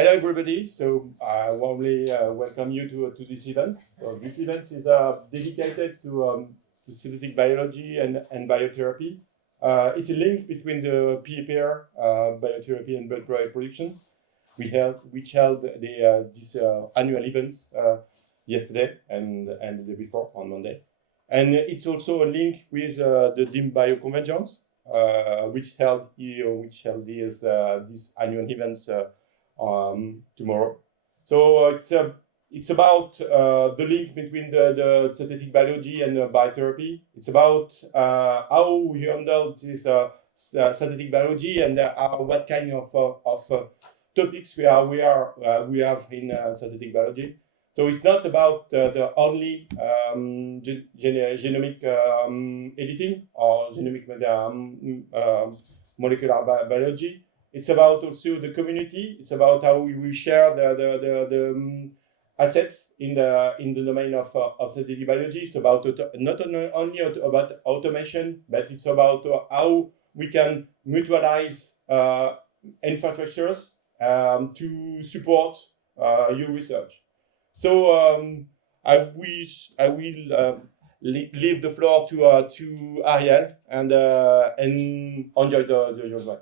Hello everybody, so I warmly welcome you to this event. So this event is dedicated to synthetic biology and biotherapy. It's a link between the PEPR Biotherapy and blood production. Which held this annual events yesterday and the day before on Monday. And it's also a link with the DIM BioConvS, which held these annual events tomorrow. So it's about the link between the synthetic biology and biotherapy. It's about how we handle this synthetic biology and what kind of topics we have in synthetic biology. So it's not about the only genomic editing or genomic molecular biology. It's about also the community. It's about how we share the assets in the domain of synthetic biology. It's about not only about automation, but it's about how we can mutualize infrastructures to support your research. So I will leave the floor to Ariel and enjoy the journey.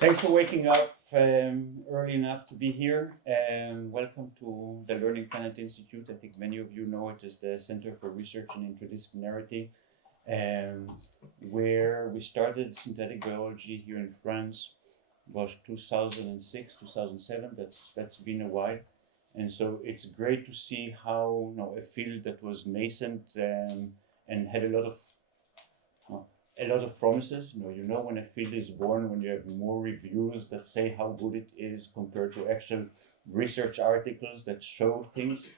Thanks for waking up early enough to be here. Welcome to the Learning Planet Institute. I think many of you know it as the Center for Research and Interdisciplinarity, where we started synthetic biology here in France. Was 2006, 2007. That's been a while, and so it's great to see how a field that was nascent and had a lot of promises. You know when a field is born when you have more reviews that say how good it is compared to actual research articles that show things.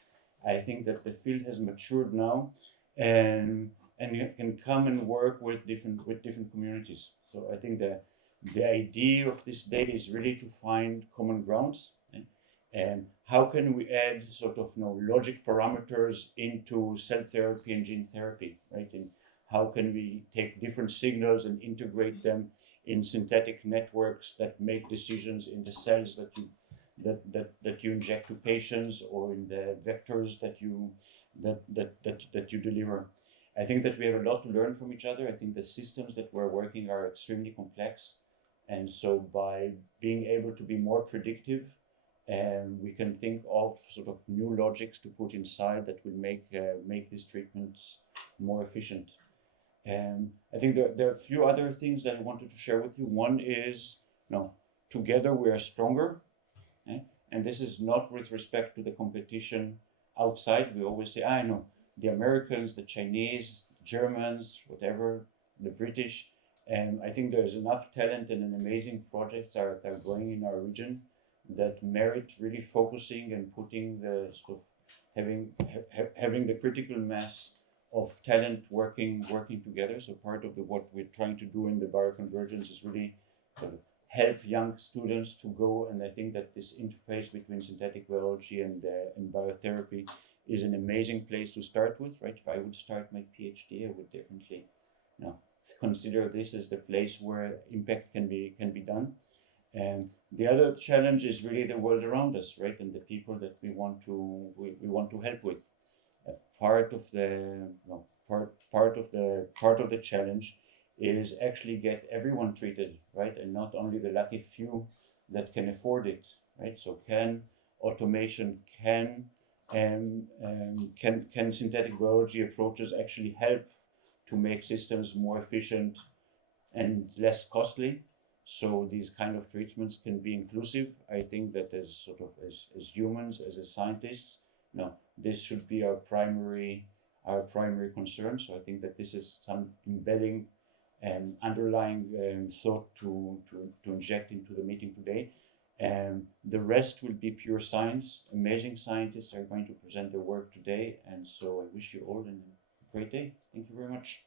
I think that the field has matured now, and you can come and work with different communities. So I think the idea of this day is really to find common grounds, and how can we add sort of logic parameters into cell therapy and gene therapy, right? And how can we take different signals and integrate them in synthetic networks that make decisions in the cells that you inject to patients or in the vectors that you deliver. I think that we have a lot to learn from each other. I think the systems that we're working are extremely complex. And so by being able to be more predictive, we can think of sort of new logics to put inside that will make these treatments more efficient. I think there are a few other things that I wanted to share with you. One is, together we are stronger. And this is not with respect to the competition outside. We always say, I know, the Americans, the Chinese, Germans, whatever, the British. I think there's enough talent and amazing projects that are going in our region that merit really focusing and putting the sort of having the critical mass of talent working together. So part of what we're trying to do in the bioconvergence is really help young students to go. And I think that this interface between synthetic biology and biotherapy is an amazing place to start with, right? If I would start my PhD, I would definitely consider this as the place where impact can be done. And the other challenge is really the world around us, right? And the people that we want to help with. Part of the challenge is actually get everyone treated, right? And not only the lucky few that can afford it, right? So can automation, can synthetic biology approaches actually help to make systems more efficient and less costly, so these kind of treatments can be inclusive? I think that as humans, as scientists, this should be our primary concern. So I think that this is some embedding and underlying thought to inject into the meeting today. And the rest will be pure science. Amazing scientists are going to present their work today, and so I wish you all a great day. Thank you very much.